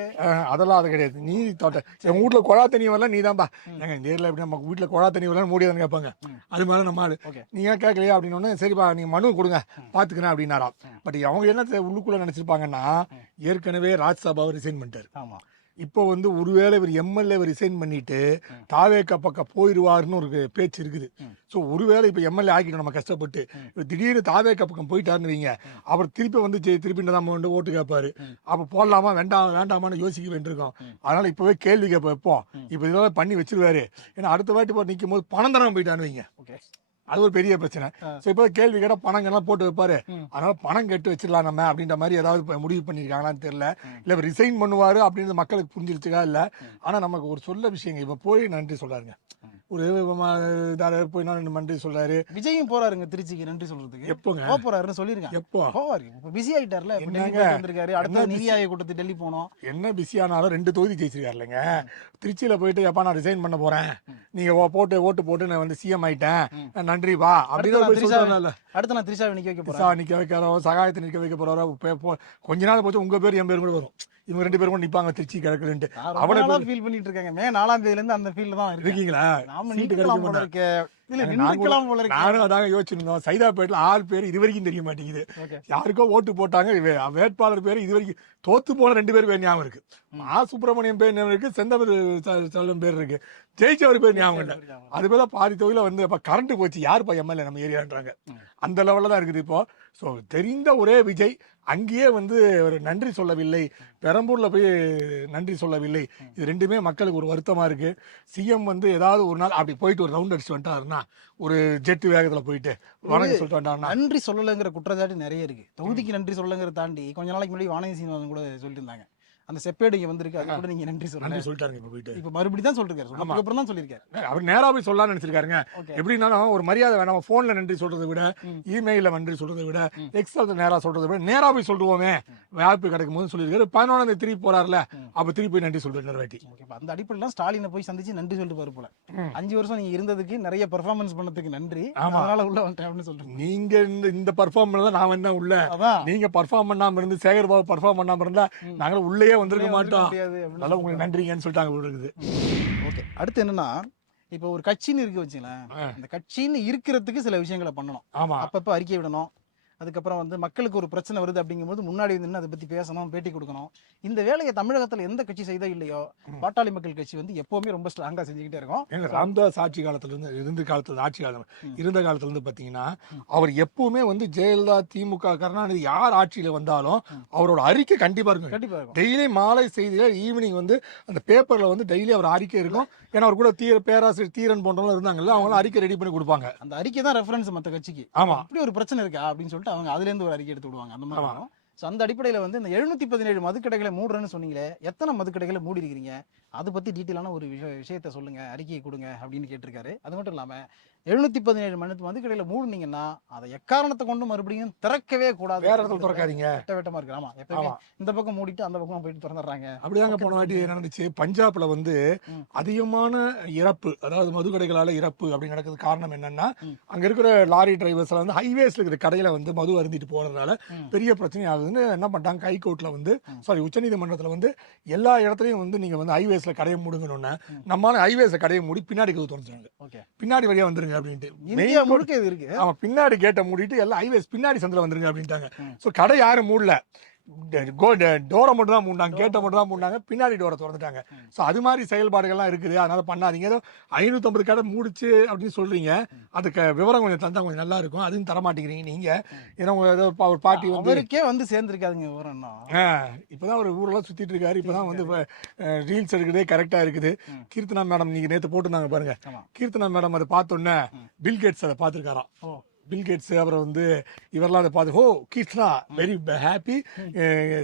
அதெல்லாம் அது கிடையாது. நீ தோட்ட எங்க வீட்டுல குழா தண்ணி வரல நீ தான்பா. எங்க நேரில் எப்படி நம்ம வீட்டுல குழா தண்ணி வரல மூடியதான் கேட்பாங்க. அது மாதிரி நம்ம ஆளு நீங்க கேட்கலையா அப்படின்னு சரிப்பா நீங்க மனு கொடுங்க பாத்துக்கிறேன் அப்படின்னாராம். பட் அவங்க என்ன உள்ளுக்குள்ள நினைச்சிருப்பாங்கன்னா ஏற்கனவே ராஜ்சபாவை ரிசைன் பண்ணிட்டாரு. ஆமா, இப்போ ஒருவேளை இவர் எம்எல்ஏ ரிசைன் பண்ணிட்டு தாவேக்கா பக்கம் போயிடுவாருன்னு ஒரு பேச்சு இருக்குது. ஸோ ஒருவேளை இப்போ எம்எல்ஏ ஆக்கிட்டோம் நம்ம கஷ்டப்பட்டு, திடீர்னு தாவேக்கா பக்கம் போயிட்டாருன்னு வைங்க, அவர் திருப்பி நம்ம ஓட்டு கேட்பாரு. அப்போ போடலாமா வேண்டாமான்னு யோசிக்க வேண்டியிருக்கோம். அதனால இப்பவே கேள்வி கேட்ப வைப்போம். இப்போ இதெல்லாம் பண்ணி வச்சிருவாரு. ஏன்னா அடுத்த வாட்டி போய் நிற்கும் போது பணம் தராம போயிட்டான்னு வைங்க, அது ஒரு பெரிய பிரச்சனை. ஸோ இப்போ கேள்வி கேட்டால் பணங்கள்லாம் போட்டு வைப்பாரு. அதனால பணம் கட்டு வச்சிடலாம் நம்ம அப்படின்ற மாதிரி ஏதாவது முடிவு பண்ணியிருக்காங்களான்னு தெரியல. இல்லை ரிசைன் பண்ணுவாரு அப்படின்னு மக்களுக்கு புரிஞ்சிருச்சுக்கா இல்லை. ஆனால் நமக்கு ஒரு சொல்ல விஷயங்க, இப்போ போய் நன்றி சொல்றாருங்க. ஒரு போய் நன்றி சொல்றாரு. விஜயும் போறாருங்க திருச்சிக்கு நன்றி சொல்றதுக்கு. எப்போங்க போறாருன்னு சொல்லிருக்காங்க. எப்போ போவாரு? பிஸி ஆயிட்டார்ல, வந்திருக்காரு. அடுத்த நிதி ஆயோக கூட்டத்துக்கு டெல்லி போனோம். என்ன பிஸி ஆனாலும் 2 தொகுதி ஜெயிச்சிருக்காருலங்க. திருச்சியில போயிட்டு எப்பா நான் ரிசைன் பண்ண போறேன், நீங்க ஓட்டு போட்டு நான் சிஎம் ஆயிட்டேன் நன்றிப்பா அப்படின்னு சொல்றாங்கல்ல. அடுத்து நான் திரிஷாவை நிக்க வைக்கிறோம், சகாயத்தை நிக்க வைக்க போறோம். கொஞ்ச நாள் போச்சு உங்க பேர் என் பேர் கூட வரும். இவங்க 2 பேரும் கூட நிப்பாங்க திருச்சி கிடக்குதுன்ட்டு. அவ்வளவு ஃபீல் பண்ணிட்டு இருக்காங்க. மே 4ஆம் தேதியில இருந்து அந்த ஃபீல்ல தான் இருக்கீங்களா? சீட்டு கிடைக்கும். நானும் அதாங்க யோசிச்சிருந்தோம். சைதாப்பேட்டில் 6 பேர் இது வரைக்கும் தெரிய மாட்டேங்குது. யாருக்கோ ஓட்டு போட்டாங்க, வேட்பாளர் பேர் இது வரைக்கும் தோத்து போன 2 பேர் ஞாபகம் இருக்கு. சுப்பிரமணியம் பேர் ஞாபகம் இருக்கு, செந்தமிழ் பேர் இருக்கு, ஜெயிச்சவர் பேர் ஞாபகம் இல்லை. அது பேர் பாதி தொகுதியில கரண்ட் போச்சு, யாருப்பா எம்எல்ஏ நம்ம ஏரியான்றாங்க. அந்த லெவல்ல தான் இருக்குது இப்போ. ஸோ தெரிந்த ஒரே விஜய் அங்கேயே ஒரு நன்றி சொல்லவில்லை, பெரம்பூர்ல போய் நன்றி சொல்லவில்லை. இது 2மே மக்களுக்கு ஒரு வருத்தமா இருக்கு. சிஎம் ஏதாவது ஒரு நாள் அப்படி போயிட்டு ஒரு ரவுண்ட் அடிச்சு வந்துட்டாருன்னா, ஒரு ஜெட்டு வேகத்துல போயிட்டு வணக்கம் சொல்லிட்டு வந்தாருன்னா. நன்றி சொல்லலைங்கிற குற்றச்சாட்டு நிறைய இருக்கு. தொகுதிக்கு நன்றி சொல்லலைங்கிற தாண்டி கொஞ்ச நாளைக்கு முன்னாடி வானதி சீனிவாசன் கூட சொல்லிட்டு இருந்தாங்க, அந்த செப்பேடு இங்க வந்திருக்கு, அது கூட நீங்க நன்றி சொல்லிட்டாருங்க. இப்ப போயிட்டு இப்ப மறுபடியும் தான் சொல்லிருக்காரு, அப்புறம் தான் சொல்லிருக்காரு. அவர் நேரா போய் சொல்லலாம்னு நினைச்சிருக்காருங்க. எப்படின்னாலும் ஒரு மரியாதை வேணாம், போன்ல நன்றி சொல்றதை விட, இமெயில நன்றி சொல்றதை விட, எக்ஸ்ட்ரா நேரா சொல்றதை விட நேரா போய் சொல்லுவோமே வாய்ப்பு கிடைக்கும் போது சொல்லியிருக்காரு. 11ஆம் தேதி திருப்பி போறாருல, அப்ப திருப்பி போய் நன்றி சொல்றாரு வாட்டி. அந்த அடிப்படையில ஸ்டாலினை போய் சந்திச்சு நன்றி சொல்லிட்டு பாரு போல. 5 வருஷம் நீங்க இருந்ததுக்கு நிறைய பெர்ஃபார்மன்ஸ் பண்ணதுக்கு நன்றி, அதனால உள்ள வந்துட்டேன் அப்படின்னு சொல்றேன். நீங்க இந்த பர்ஃபார்மன்ஸ் தான் நான் வந்தேன் உள்ள. நீங்க பர்ஃபார்ம் பண்ணாம இருந்து சேகர் பாபு பர்ஃபார்ம் பண்ணாம இருந்தா நாங்க உள்ளே வந்திருக்க மாட்டோம். நல்லா உங்களுக்கு நன்றிங்கன்னு சொல்லிட்டாங்க. ஓகே, அடுத்து என்னன்னா, இப்ப ஒரு கட்சின்னு இருக்கு வச்சுங்களேன், அந்த கட்சின்னு இருக்கிறதுக்கு சில விஷயங்களை பண்ணணும். ஆமா, அப்பப்ப அறிக்கை விடணும். அதுக்கப்புறம் மக்களுக்கு ஒரு பிரச்சனை வருது அப்படிங்கும்போது முன்னாடி வந்து அதை பத்தி பேசணும், பேட்டி கொடுக்கணும். இந்த வேலையை தமிழகத்துல எந்த கட்சி செய்தா இல்லையோ, பாட்டாளி மக்கள் கட்சி எப்பவுமே ரொம்ப ஸ்ட்ராங்கா செஞ்சுக்கிட்டே இருக்கும். ராம்தாஸ் ஆட்சி காலத்துல இருந்து இருந்த காலத்துல இருந்து பாத்தீங்கன்னா, அவர் எப்பவுமே ஜெயலலிதா, திமுக, கருணாநிதி யார் ஆட்சியில வந்தாலும் அவரோட அறிக்கை கண்டிப்பா இருக்கும். டெய்லி மாலை செய்தியில ஈவினிங் அந்த பேப்பர்ல டெய்லி அவர் அறிக்கை இருக்கும். ஏன்னா அவர் கூட பேராசிரியர் தீரன் போன்றவங்க இருந்தாங்கல்ல, அவங்க அறிக்கை ரெடி பண்ணி கொடுப்பாங்க. அந்த அறிக்கை தான் ரெஃபரன்ஸ் மத்த கட்சிக்கு. ஆமா, இப்படி ஒரு பிரச்சனை இருக்கா அப்படின்னு சொல்லிட்டு அவங்க அதுல இருந்து ஒரு அறிக்கை எடுத்து விடுவாங்க. அந்த மாதிரி அந்த அடிப்படையில இந்த 717 மதுக்கடைகளை மூடுறேன்னு சொன்னீங்களே, எத்தனை மதுக்கடைகளை மூடி இருக்கிறீங்க, அதை பத்தி டீட்டெயிலான ஒரு விஷயத்த சொல்லுங்க, அறிக்கையை கொடுங்க அப்படின்னு கேட்டிருக்காரு. அது மட்டும் இல்லாம 717 மதுக்கடையில மூடுனீங்கன்னா அதை எக்காரணத்தை கொண்டு மறுபடியும் திறக்கவே கூடாது, வேற இடத்துல திறக்காதீங்க, வெட்டமா இருக்கு. ஆமா, எப்பவுமே இந்த பக்கம் மூடிட்டு அந்த பக்கம் போயிட்டு திறந்துடுறாங்க. அப்படிதாங்க போன வாட்டி நடந்துச்சு. பஞ்சாப்ல அதிகமான இறப்பு, அதாவது மதுக்கடைகளால இறப்பு அப்படி நடக்குது. காரணம் என்னன்னா, அங்க இருக்கிற லாரி டிரைவர்ஸ்ல ஹைவேஸ்ல இருக்கிற கடையில மது அருந்திட்டு போறதுனால பெரிய பிரச்சனை ஆகுதுன்னு என்ன பண்ணிட்டாங்க, ஹைகோர்ட்ல உச்சநீதிமன்றத்துல எல்லா இடத்துலயும் நீங்க ஹைவேஸ்ல கடையை மூடுங்கன்னு, நம்மளால ஹைவேஸ்ல கடையை மூடி பின்னாடி திறந்துட்டாங்க. பின்னாடி வழியா வந்துருங்க அப்படின்ட்டு. ஆமா, பின்னாடி கேட்ட மூடிட்டு எல்லாம் ஹைவேஸ் பின்னாடி சந்தில வந்துருங்க அப்படின்ட்டாங்க. சோ கடை யாரும் மூடல, டோரை மட்டும் தான் மூண்டாங்க, கேட்டை மட்டும் தான் மூண்டாங்க, பின்னாடி டோரை திறந்துட்டாங்க. ஸோ அது மாதிரி செயல்பாடுகள்லாம் இருக்குது. அதனால பண்ணாதீங்க. ஏதோ 550 கடை மூடிச்சு அப்படின்னு சொல்றீங்க, அதுக்கு விவரம் கொஞ்சம் தந்தா கொஞ்சம் நல்லா இருக்கும். அதுவும் தரமாட்டேங்கிறீங்க நீங்க. ஏன்னா ஏதோ ஒரு பாட்டி அவருக்கே சேர்ந்துருக்காதுங்க விவரம். இப்பதான் ஒரு ஊரெல்லாம் சுத்திட்டு இருக்காரு. இப்பதான் ரீல்ஸ் எடுக்கிறதே கரெக்டா இருக்குது. கீர்த்தனா மேடம் நீங்க நேற்று போட்டுருந்தாங்க பாருங்க, கீர்த்தனா மேடம் அதை பார்த்தோன்னே பில் கேட்ஸ் அதை பார்த்துருக்காராம். பில்கேட்ஸ் அப்புறம் வந்து இவரெல்லாம் அதை பார்த்து ஓ கிட்ஸ்னா very happy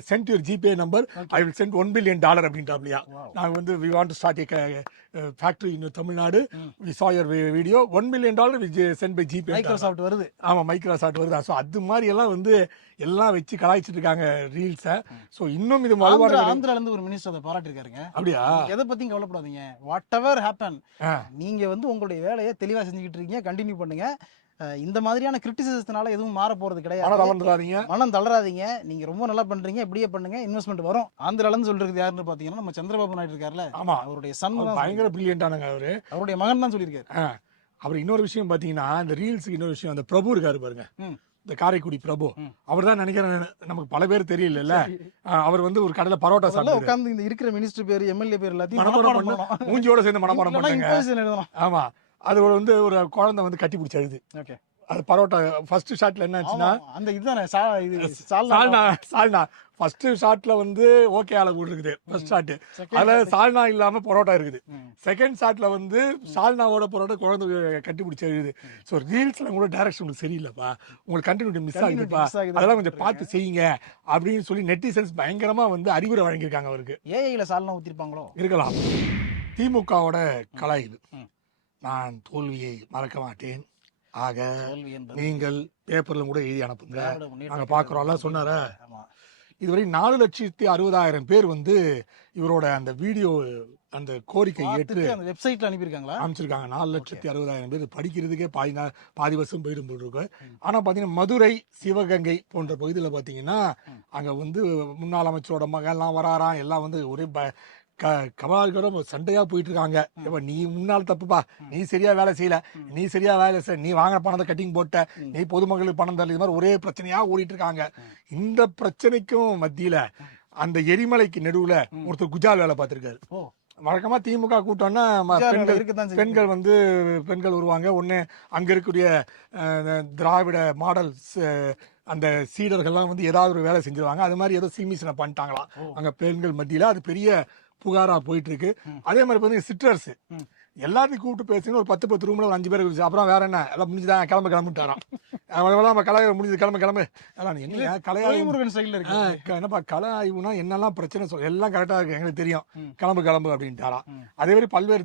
send your GPay number I will send $1 billion அப்படின்ட்டாப்லையா. நாங்கள் வந்து we want to start factory in Tamil Nadu, we saw your video $1 billion sent by GPay. Microsoft வருது. ஆமாம், மைக்ரோசாஃப்ட் வருதா. ஸோ அது மாதிரி எல்லாம் வந்து எல்லாம் வச்சு கலாய்ச்சிட்டு இருக்காங்க ரீல்ஸை. ஸோ இன்னும் இது ஆந்திரால இருந்து ஒரு மினிஸ்டர் அதை பாராட்டிருக்காருங்க. அப்படியா? எதை பத்தியும் கவலைப்படாதீங்க, வாட் எவர் ஹேப்பன், நீங்க வந்து உங்களுடைய வேலையை தெளிவா செஞ்சுக்கிட்டு இருக்கீங்க, கண்டினியூ பண்ணுங்க. இந்த மாதிரியான கிரிட்டிசிசத்தினால எதுவும் மாற போறது கிடையாது. மனம் தளராதீங்க, நீங்க ரொம்ப நல்லா பண்றீங்க, இப்படியே பண்ணுங்க, இன்வெஸ்ட்மெண்ட் வரும். ஆந்திரால இருந்து சொல்றது யாருன்னு பாத்தீங்கன்னா நம்ம சந்திரபாபு நாயுடு இருக்காருல்ல, அவருடைய சன் பயங்கர பிரில்லியன்டானங்க அவரு, அவருடைய மகன் தான் சொல்லியிருக்காரு. அவர் இன்னொரு விஷயம் பாத்தீங்கன்னா, இந்த ரீல்ஸுக்கு இன்னொரு விஷயம், அந்த பிரபு இருக்காரு பாருங்க, இந்த காரைக்குடி பிரபு, அவர் தான் நினைக்கிறேன், நமக்கு பல பேர் தெரியல. அவர் வந்து ஒரு கடையில பரோட்டா சாப்பிட்டு உட்கார்ந்து இந்த இருக்கிற மினிஸ்டர் பேர், எம்எல்ஏ பேர் எல்லாத்தையும் மூஞ்சியோட சேர்ந்து மனப்பாடம் பண்ணுங்க. ஆமா, அது வந்து ஒரு குழந்தை வந்து கட்டி பிடிச்சி அழுது. அது பரோட்டா ஃபர்ஸ்ட் ஷாட்ல என்ன ஆச்சுன்னா, அந்த இதுதானே சால்னா ஃபர்ஸ்ட் ஷாட்ல வந்து ஓகே ஆள இருக்குது ஃபர்ஸ்ட் ஷாட், அதுல சால்னா இல்லாம பரோட்டா இருக்குது. செகண்ட் ஷாட்ல வந்து சால்னாவோட பரோட்டா குழந்தை கட்டி பிடிச்சி எழுது. ஸோ ரீல்ஸ்ல கூட டைரக்ஷன் உங்களுக்கு சரியில்லைப்பா, உங்களுக்கு கண்டினியூட்டி மிஸ் ஆகுதுப்பா, அதெல்லாம் கொஞ்சம் பார்த்து செய்யுங்க அப்படின்னு சொல்லி நெட்டிசன்ஸ் பயங்கரமா வந்து அறிவுரை வழங்கியிருக்காங்க. அவருக்கு ஏஐல சால்னா ஊத்திருப்பாங்களோ இருக்கலாம். திமுகவோட கலை இது, நான் தோல்வியை மறக்க மாட்டேன், ஆக நீங்கள் பேப்பர்ல கூட எழுதி அனுப்புங்க, நாங்க பாக்குறோம்ல சொன்னார. இதுவரை 4,60,000 பேர் வந்து இவரோட அந்த வீடியோ அந்த கோரிக்கை ஏற்று வெப்சைட்ல அனுப்பியிருக்காங்களா, அனுப்பிச்சிருக்காங்க. 4,60,000 பேர் படிக்கிறதுக்கே பாதி வருஷம் போயிடும் போட்டுருக்கு. ஆனா பாத்தீங்கன்னா மதுரை, சிவகங்கை போன்ற பகுதியில் பாத்தீங்கன்னா அங்க வந்து முன்னாள் அமைச்சரோட மகன்லாம் வராராம், எல்லாம் வந்து ஒரே கபால்கரம் சண்டையா போயிட்டு இருக்காங்க. நீ முன்னாள் தப்புப்பா, நீ சரியா வேலை செய்யல, நீ சரியா வேலை செய்ய, நீ வாங்கின பணத்தை கட்டிங் போட்ட, நீ பொதுமக்களுக்கு பணம் தரல, இது மாதிரி ஒரே பிரச்சனையா ஓடிட்டு இருக்காங்க. இந்த பிரச்சனைக்கும் மத்தியில அந்த எரிமலைக்கு நடுவுல ஒருத்தர் குஜால் வேலை பார்த்திருக்காரு. வழக்கமா திமுக கூட்டம்னா பெண்கள் வந்து பெண்கள் வருவாங்க. ஒண்ணு அங்க இருக்கக்கூடிய திராவிட மாடல் அந்த சீடர்கள்லாம் வந்து ஏதாவது ஒரு வேலை செஞ்சிருவாங்க. அது மாதிரி ஏதோ சிமிசனை பண்ணிட்டாங்களாம் அங்க பெண்கள் மத்தியில. அது பெரிய புகாரா போயிட்டு இருக்கு. அதே மாதிரி பாத்தீங்கன்னா சிட்ரஸ் எல்லாத்தையும் கூப்பிட்டு பேசுங்க, ஒரு 10 ரூம்ல ஒரு 5 பேர் இருந்துச்சு. அப்புறம் வேற என்ன, எல்லாம் முடிஞ்சுதான், கிளம்பிட்டாராம். நம்ம கலை முடிஞ்சது, கிளம்பு. என்ன கலையாய்வு, என்னப்பா கலை ஆய்வுனா என்னெல்லாம் பிரச்சனை சொல்ல எல்லாம் கரெக்டா இருக்கு, எங்களுக்கு தெரியும், கிளம்பு அப்படின்ட்டாராம். அதே மாதிரி பல்வேறு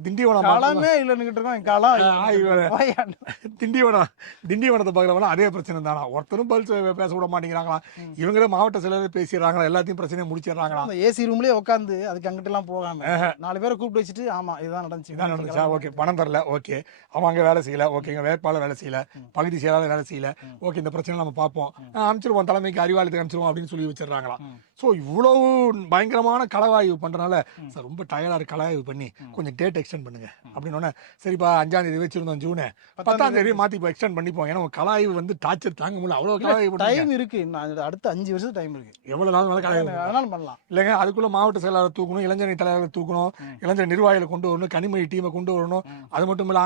திண்டிவனத்தை பாக்குறவங்க அதே பிரச்சனை தானா, ஒருத்தரும் பேச விட மாட்டேங்கிறாங்களா, இவங்களே மாவட்ட செயலர் பேசிடுறாங்களா, எல்லாத்தையும் பிரச்சனையை முடிச்சிடறாங்களா. ஏசி ரூம்லயே உட்காந்து அதுக்கு அங்கிட்ட எல்லாம் போகாம 4 பேரை கூப்பிட்டு வச்சுட்டு, ஆமா இதுதான் நடந்துச்சு, ஓகே பணம் தரல, ஓகே அவங்க வேலை செய்யல, ஓகே எங்க வேட்பாளர் வேலை செய்யல, பகுதி செயலாளர் வேலை செய்யல, ஓகே இந்த பிரச்சனை நம்ம பார்ப்போம், அனுப்பிச்சிருவோம், தலைமைக்கு அறிவாளத்துக்கு அனுப்பிச்சிருவோம் அப்படின்னு சொல்லி வச்சிடறாங்களாம். ஸோ இவ்வளவு பயங்கரமான களவாய்வு பண்றதுனால சார் ரொம்ப டயர்டா இருக்கு, களவாய்வு பண்ணி கொஞ்சம் டேட் எக்ஸ்டெண்ட் பண்ணுங்க அப்படின்னு. சரிப்பா 5ஆம் தேதி வச்சிருந்தோம், ஜூன் 10ஆம் தேதி மாத்தி இப்போ எக்ஸ்டெண்ட் பண்ணிப்போம், ஏன்னா களவாய்வு வந்து டார்ச்சர் தாங்க முடியல, அவ்வளவு களவாய்வு டைம் இருக்கு, அடுத்த 5 வருஷம் டைம் இருக்கு, எவ்வளவு நாள் களவாய்வு பண்ணலாம் இல்லைங்க. அதுக்குள்ள மாவட்ட செயலாளர் தூக்கணும், இளைஞரணி தலைவர்கள் தூக்கணும், இளைஞர் நிர்வாகிகளை கொண்டு வரணும், கனிமொழி டீமை கொண்டு வரணும். அது மட்டும் இல்ல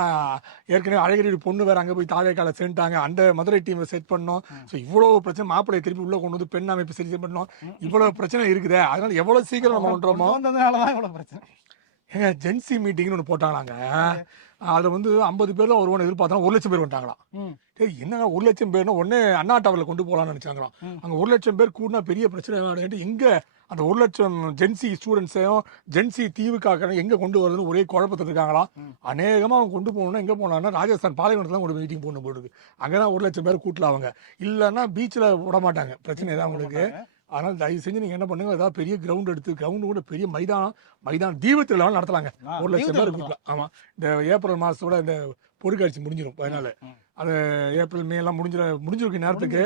ஏற்கனவே அழகிரி பொண்ணு வேற அங்க போய் தாவேக்கால சேர்ந்துட்டாங்க, அந்த மதுரை டீமை செட் பண்ணணும். ஸோ இவ்வளவு பிரச்சனை, மாப்பிள்ளையை திருப்பி உள்ள கொண்டு வந்து பெண் அமைப்பு சரி பண்ணணும், இவ்வளவு பிரச்சனை இருக்குதே. அதனால எவ்வளவு சீக்கிரம் நம்ம பண்றோமோ இவ்வளவு பிரச்சனை. ஏங்க ஜென்சி மீட்டிங்னு ஒன்று போட்டாங்களாங்க, அதுல வந்து 50 பேர் தான் வருவான்னு எதிர்பார்த்தா 1 லட்சம் பேர் வந்துட்டாங்களாம். என்னங்க 1 லட்சம் பேர்னா உடனே அண்ணா டவர்ல கொண்டு போகலாம்னு நினைச்சாங்களாம். அங்க 1 லட்சம் பேர் கூடனா பெரிய பிரச்சனை. எங்க அந்த 1 லட்சம் ஜென்சி ஸ்டூடெண்ட்ஸையும் ஜென்சி தீவுக்காக எங்க கொண்டு வருதுன்னு ஒரே குழப்பத்தில் இருக்காங்களாம். அநேகமா அவங்க கொண்டு போகணும்னா எங்க போனாங்கன்னா ராஜஸ்தான் பாலைவனத்துல கொண்டு மீட்டிங் போட்டு போட்டுருக்கு. அங்கதான் 1 லட்சம் பேர் கூட்டல அவங்க, இல்லைன்னா பீச்ல விட மாட்டாங்க, பிரச்சனை தான் உங்களுக்கு. அதனால தயவு செஞ்சு நீங்க என்ன பண்ணுங்க, ஏதாவது பெரிய கிரவுண்ட் எடுத்து, கிரவுண்ட் கூட பெரிய மைதானம் தீபத்துல நடத்தலாங்க, 1 லட்சம் பேர் கூட்டலாம். ஆமா, இந்த ஏப்ரல் மாசத்தோட இந்த பொருட்காட்சி முடிஞ்சிடும், அதனால அது ஏப்ரல் மே எல்லாம் முடிஞ்சிருக்க நேரத்துக்கு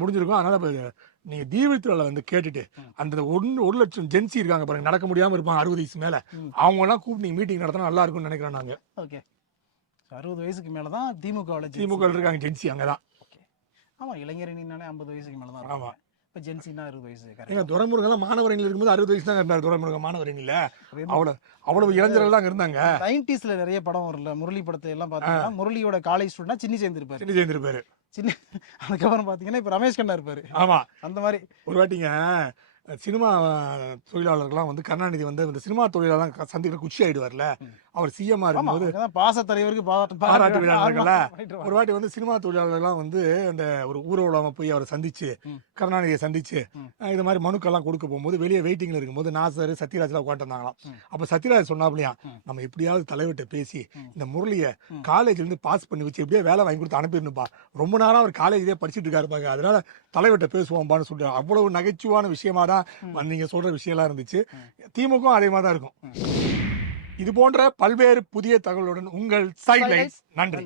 முடிஞ்சிருக்கும். அதனால நீங்க தீபத்துல வந்து கேட்டுட்டு அந்த 1 லட்சம் ஜென்சி இருக்காங்க பாருங்க, நடக்க முடியாம இருப்பாங்க 60 வயசு மேல, அவங்க எல்லாம் கூப்பிட்டு நீங்க மீட்டிங் நடத்தினா நல்லா இருக்கும்னு நினைக்கிறேன் நாங்க. 60 வயசுக்கு மேலதான் திமுக இருக்காங்க ஜென்சி அங்கதான். ஆமா, இளைஞரணினாலே 50 வயசுக்கு மேலதான். ஆமா, இப்ப ஜென்சினா 60 வயசு. ஏங்க துரைமுருகன் மாணவரணியில் இருக்கும்போது 60 வயசு தான் இருந்தார். துரைமுருகன் மாணவரணியில அவ்வளவு இளைஞர்கள் தான் இருந்தாங்க. 90ஸ்ல நிறைய படம் வரல, முரளி படத்தை எல்லாம் பாத்தீங்கன்னா முரளியோட காலேஜ் ஸ்டூடெண்ட் சின்னி சேர்ந்திருப்பாரு. அதுக்கப்புறம் பாத்தீங்கன்னா இப்ப ரமேஷ் கண்ணா இருப்பாரு. ஆமா, அந்த மாதிரி ஒரு வாட்டிங்க சினிமா தொழிலாளர்கள்லாம் வந்து கருணாநிதி வந்து இந்த சினிமா தொழிலாளர்லாம் சந்திக்கிற குச்சி ஆயிடுவார்ல, அவர் சிஎம்மா இருக்கும்போது பாச தலைவருக்கு பாராட்டு விழா நடக்கல. ரைட் ஒரு வாட்டி வந்து சினிமா தொழிலாளர்கள்லாம் வந்து அந்த ஒரு ஊர்வலமா போய் அவரை சந்திச்சு, கருணாநிதியை சந்திச்சு, இது மாதிரி மனுக்கெல்லாம் கொடுக்க போகும்போது வெளியே வெயிட்டிங்ல இருக்கும்போது நாசர் சத்யராஜ்லாம் உட்காந்துருந்தாங்களாம். அப்ப சத்யராஜ் சொன்னாப்லையா, நம்ம எப்படியாவது தலைவர்கிட்ட பேசி இந்த முரளியை காலேஜ்ல இருந்து பாஸ் பண்ணி வச்சு எப்படியே வேலை வாங்கி கொடுத்து அனுப்பிடணும்பா, ரொம்ப நேரம் அவர் காலேஜ்லயே படிச்சுட்டு இருக்காருப்பாங்க, அதனால தலைவர்கிட்ட பேசுவோம்பான்னு சொல்றாரு. அவ்வளவு நகைச்சுவான விஷயமா தான் நீங்க சொல்ற விஷயம்லாம் இருந்துச்சு. திமுக அதே மாதிரி தான் இருக்கும். இது போன்ற பல்வேறு புதிய தகவலுடன் உங்கள் சைட்லைன்ஸ். நன்றி.